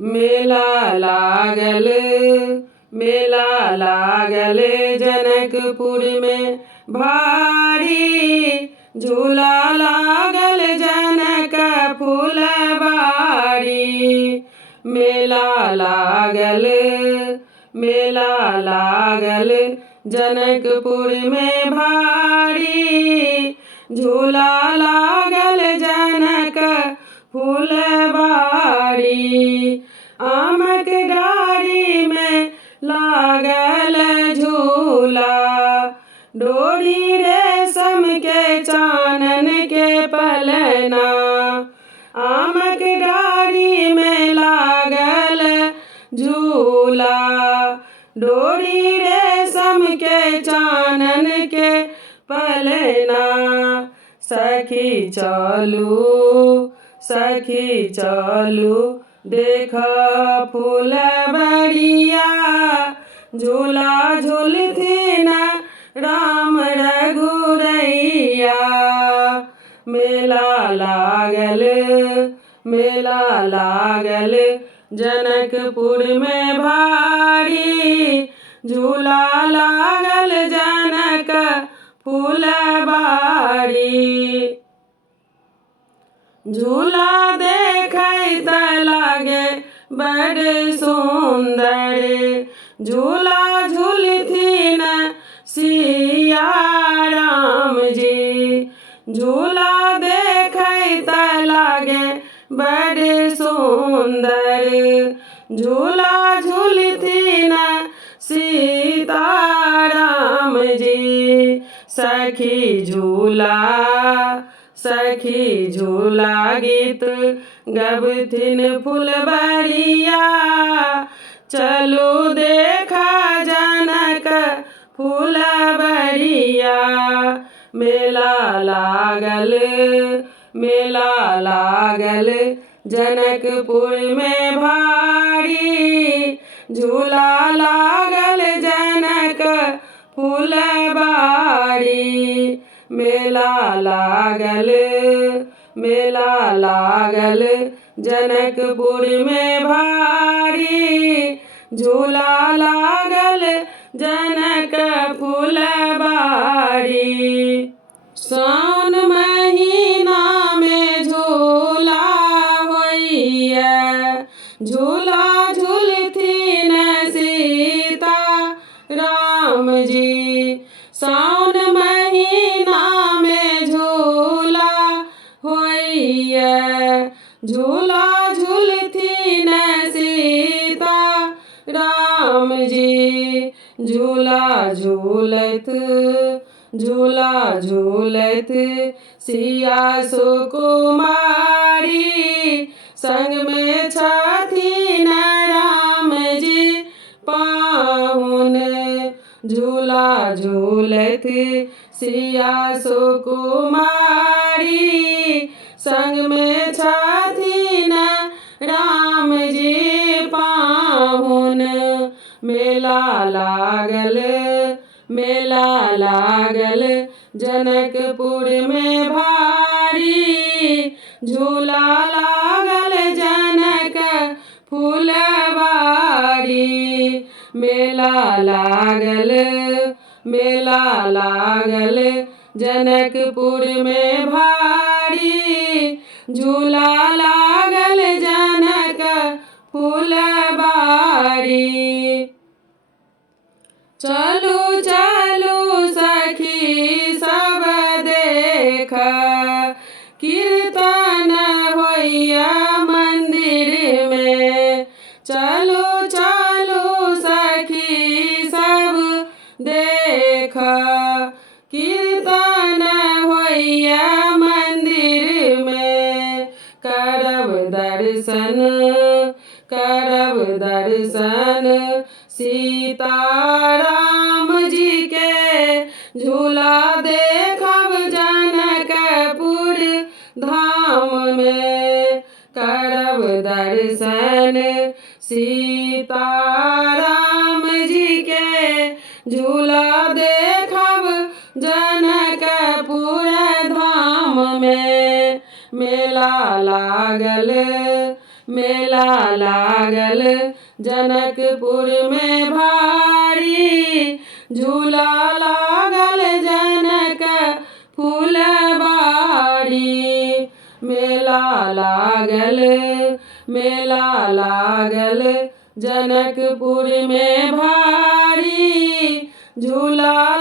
मेला लागल मेला लागल जनकपुर में भारी। झूला लागल जनक फुलवारी। मेला लागल जनकपुर में भारी। झूला लागल जनक फुलवारी। आमक डारी में लागल झूला। डोरी रेशम के चानन के पलना। आमक डारी में लागल झूला। डोरी रेशम के चानन के पलना। सखी चलू देख फुलवरिया। झूला झूलथिन राम रघुरैया। मेला लागल जनकपुर में भारी। झूला लागल जनक फुलवारी। झूला देखैत लागे बड़ सुंदर। झूला झूलथिन सिया राम जी। झूला देखैत लागे बड़ सुंदर। झूला झूलथिन सीता राम जी। सखी झूला गीत गबथिन फुलवरिया। चलू देखा जनक फुलवरिया। मेला लागल जनकपुर में भारी। झूला लागल जनक फुलवारी। मेला लागल जनकपुर में भारी। झूला लागल जनक फुलवारी। सावन महीना में झूला होइए। झूला झूलथिन सीता राम जी। सावन महीना में झूला होइए। झूला झूलथिन सीता राम जी। झूला झूलत सिया सुकुमारी। संग में छथिन राम जी पाहुन। झूला झूलत सिया सुकुमारी। संग में छथिन राम जी पाहुन। मेला लागल जनकपुर में भारी। झूला लागल जनक फुलवारी। मेला लागल जनकपुर में भारी। झूला लागल जनक फुलवारी। चलू सखी सब देख। कीर्तन होइया मंदिर में। चलू सखी सब देख। कीर्तन होइया मंदिर में। करब दर्शन सीता राम जी के। झूला देखब जनकपुर धाम में। करब दर्शन सीता राम जी के। झूला देखब जनकपुर धाम में। मेला लागल मेला लागल जनकपुर में भारी, झूला लागल जनक फूलबाड़ी। मेला लागल जनकपुर में भारी, झूला